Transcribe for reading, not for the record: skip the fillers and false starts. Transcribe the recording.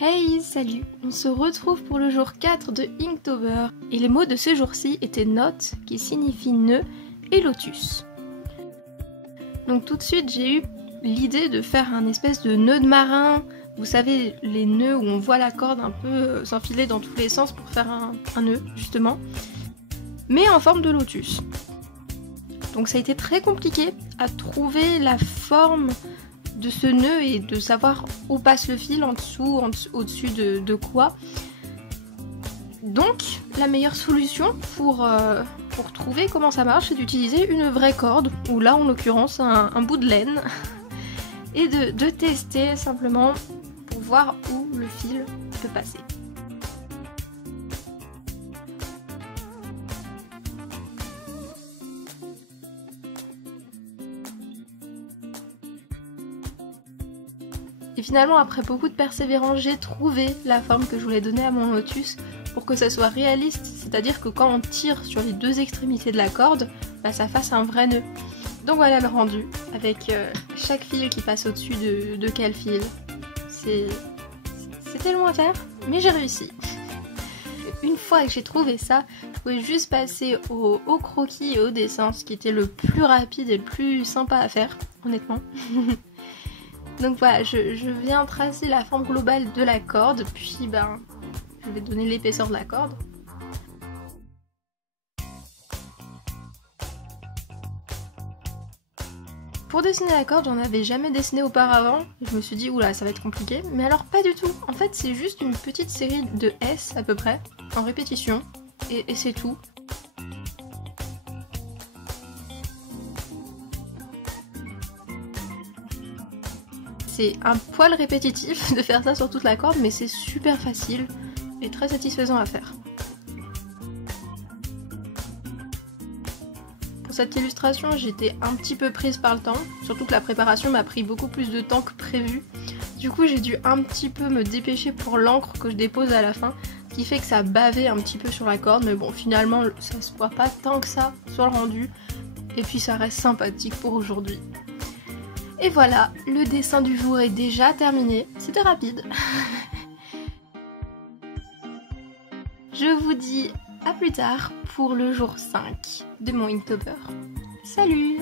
Hey, salut! On se retrouve pour le jour 4 de Inktober et les mots de ce jour-ci étaient note qui signifie nœud et lotus. Donc tout de suite j'ai eu l'idée de faire un espèce de nœud de marin, vous savez les nœuds où on voit la corde un peu s'enfiler dans tous les sens pour faire un nœud justement, mais en forme de lotus. Donc ça a été très compliqué à trouver la forme de ce nœud et de savoir où passe le fil, en dessous, au-dessus de quoi. Donc la meilleure solution pour trouver comment ça marche, c'est d'utiliser une vraie corde, ou là en l'occurrence un bout de laine, et de tester simplement pour voir où le fil peut passer. Et finalement, après beaucoup de persévérance, j'ai trouvé la forme que je voulais donner à mon lotus pour que ça soit réaliste, c'est-à-dire que quand on tire sur les deux extrémités de la corde, bah, ça fasse un vrai nœud. Donc voilà le rendu, avec chaque fil qui passe au-dessus de quel fil. C'était long à faire, mais j'ai réussi. Une fois que j'ai trouvé ça, je pouvais juste passer au croquis et au dessin, ce qui était le plus rapide et le plus sympa à faire, honnêtement. Donc voilà, je viens tracer la forme globale de la corde, puis ben, je vais donner l'épaisseur de la corde. Pour dessiner la corde, j'en avais jamais dessiné auparavant, je me suis dit oula ça va être compliqué, mais alors pas du tout. En fait c'est juste une petite série de S à peu près, en répétition, et c'est tout. C'est un poil répétitif de faire ça sur toute la corde, mais c'est super facile et très satisfaisant à faire. Pour cette illustration, j'étais un petit peu prise par le temps, surtout que la préparation m'a pris beaucoup plus de temps que prévu. Du coup, j'ai dû un petit peu me dépêcher pour l'encre que je dépose à la fin, ce qui fait que ça bavait un petit peu sur la corde, mais bon, finalement, ça se voit pas tant que ça sur le rendu, et puis ça reste sympathique pour aujourd'hui. Et voilà, le dessin du jour est déjà terminé, c'était rapide. Je vous dis à plus tard pour le jour 5 de mon Inktober. Salut!